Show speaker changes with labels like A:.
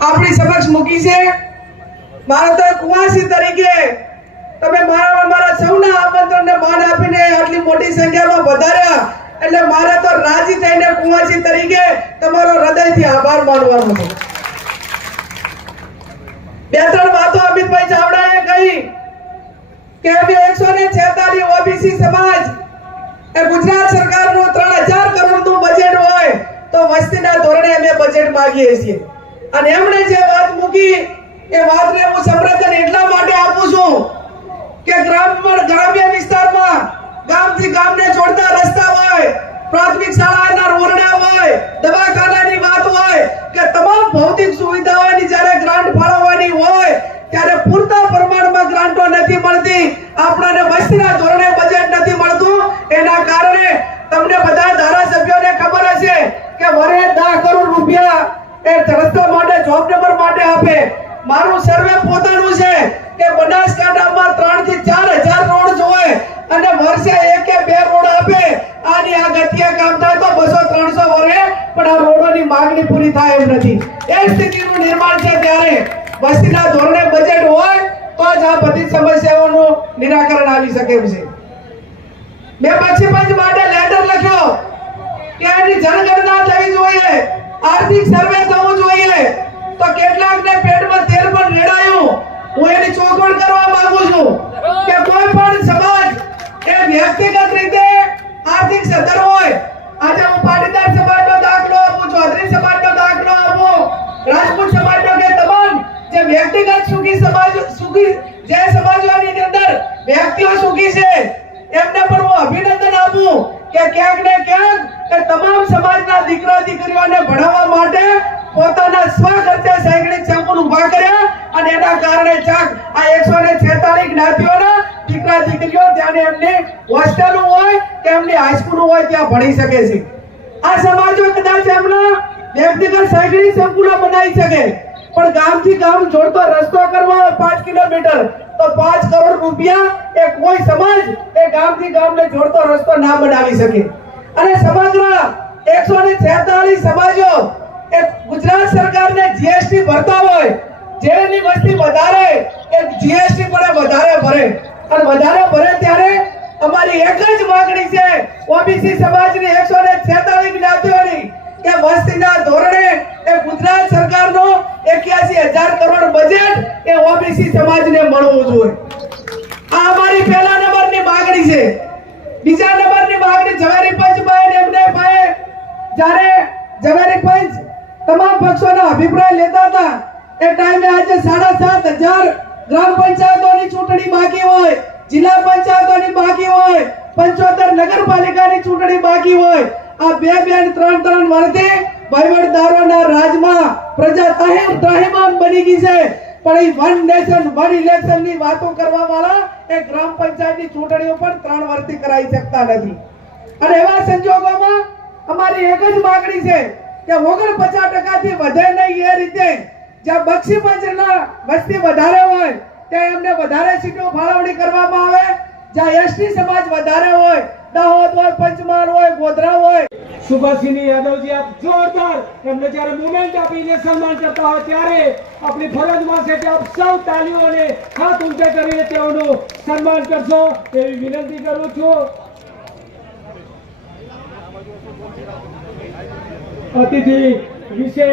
A: આપણી સમક્ષ મૂકી છે. મારા તો કુવાસી તરીકે તમે મારા મારા સૌના આમંત્રણને માન આપીને આટલી મોટી સંખ્યામાં વધાર્યા. એટલે મારે તો રાજી થઈને કુવાસી તરીકે તમારો હૃદયથી આભાર માનવાનો છે. બે ત્રણ વાતો અમિતભાઈ ચાવડાએ કહી કે અમે એકસો ને છેતાલીસ ઓબીસી સમાજ એ ગુજરાત સરકારનું ત્રણ હજાર કરોડનું બજેટ હોય તો વસ્તીના ધોરણે અમે બજેટ માગીએ છીએ. અને એમણે જે વાત મૂકી, એ વાતને હું સમર્થન એટલા માટે આપું છું કે ગ્રામ ગ્રામ્ય વિસ્તારમાં ગામથી ગામને જોડતા રસ્તા હોય પ્રાથમિક શાળાના રોરડા હોય દવાખાનાની વાત હોય કે તમામ ભૌતિક સુવિધાઓની જ્યારે ગ્રાન્ટ ફાળવવાની હોય ત્યારે પૂરતા પ્રમાણમાં ગ્રાન્ટો નથી મળતી આપણને વસ્તીના ધોરણે બજેટ નથી મળતું એના કારણે તમને બધા ધારાસભ્યોને ખબર હશે કે વરે 10 કરોડ રૂપિયા એ રસ્તા માટે જોબ નંબર માટે આપે. મારું સર્વે પોતાનું છે કે બનાસકાંઠામાં ત્રણથી 4000 રોડ જોવે અને વર્ષે એક કે બે રોડ આપે. આની આ ગતિએ કામ થાય તો બસો ત્રણસો વરે પણ આ રોડોની માંગણી પૂરી થાય એમ નથી. એ સ્થિતિનું નિર્માણ છે ત્યારે વસ્તીના ધોરણે બજેટ હોય તો જ આ બધી સમસ્યાઓનું નિરાકરણ આવી શકે એમ છે. મેં પછી પંચ માટે લેટર લખ્યો કે એની જનગણના થવી જોઈએ, આર્થિક સર્વે થવું જોઈએ તો કેટલાકને પેટમાં તેલ પણ રેડાયું હું એની ચોખવટ કરવા માંગુ છું કે કોઈ પણ સમાજ એ વ્યક્તિગત રીતે આર્થિક સદ્ધર હોય, આજે હું પાટીદાર સમાજનો દાખલો આપું, ચૌધરી સમાજનો દાખલો આપું, રાજપૂત સમાજનો કે તમામ જે વ્યક્તિગત સુખી સમાજ, સુખી જે સમાજવાની અંદર વ્યક્તિઓ સુખી છે, એમને પણ હું અભિનંદન આપું કે ક્યાંક ને ક્યાંક કે તમામ સમાજના દીકરા દીકરીઓને ભણાવવા માટે પોતાના સ્વખર્ચે શૈક્ષણિક સંકુલ ઊભા કર્યા અને એના કારણે ચાક આ એકસો ને છેતાલીસ જ્ઞાતિઓના દીકરા દીકરીઓ ત્યાં એમને હોસ્ટેલો હોય કે એમની હાઈસ્કૂલ હોય ત્યાં ભણી શકે છે. આ સમાજો કદાચ એમના વ્યક્તિગત શૈક્ષણિક સંકુલો બનાવી શકે. પણ ગામથી ગામ જોડતો રસ્તો કરવો હોય પાંચ કિલોમીટર, તો પાંચ કરોડ રૂપિયા એ કોઈ સમાજ એ ગામથી ગામને જોડતો રસ્તો ના બનાવી શકે. અને સમગ્ર એકસો ને છેતાલીસ સમાજો એ ગુજરાત સરકારને જીએસટી ભરતા હોય. જેની વસ્તી વધારે, એ જીએસટી પણ વધારે ભરે. અને વધારે ભરે ત્યારે અમારી એક જ માંગણી છે. ઓબીસી સમાજની એકસો ને છેતાલીસ જ્ઞાતિઓની. કે વસ્તીના ધોરણે એ ગુજરાત સરકારનો એક્યાસી હજાર કરોડ બજેટ એ ઓબીસી સમાજને મળવું જોઈએ. આ અમારી પહેલા નંબરની માંગણી છે. બીજા નંબરની માંગણી ઝવેરી પંચ ભાઈ એમને ભાઈ જ્યારે ઝવેરી પંચ તમામ પક્ષોના અભિપ્રાય લેતા હતા. એ ટાઈમે આજે સાડા સાત હજાર ગ્રામ પંચાયતોની ચૂંટણી બાકી હોય, જિલ્લા પંચાયતોની બાકી હોય, પંચોતેર નગરપાલિકાની ચૂંટણી બાકી હોય, આ બે બે ત્રણ ત્રણ વર્ષથી વહીવટદારોના રાજમાં પ્રજા તહેમ ત્રાહિમામ બની ગઈ છે. પણ એ વન નેશન, વન ઇલેક્શનની વાતો કરવા વાળા એ ગ્રામ પંચાયતની ચૂંટણીઓ પણ ત્રણ વર્ષથી કરાવી શકતા નથી. અને એવા સંજોગોમાં અમારી એક જ માંગણી છે કે ઓગણ પચાસ ટકાથી વધે નહીં એ રીતે જ્યાં બક્ષી પંચના વસ્તી વધારે હોય, ત્યાં એમને વધારે સીટો ફાળવણી કરવામાં આવે. જ્યાં એસટી સમાજ વધારે હોય, દાહોદ હોય, પંચમહાલ હોય, ગોધરા હોય.
B: સુભાષસિંહ યાદવજી આપ જોરદાર એમને જ્યારે મુમેન્ટ આપીને સન્માન કરતા હોય ત્યારે આપણી ફરજમાં છે કે આપ સૌ તાલીઓને હાથ ઊંચે કરીને તેઓનું સન્માન કરશો. એવી વિનંતી કરું છું. અતિથિ વિશે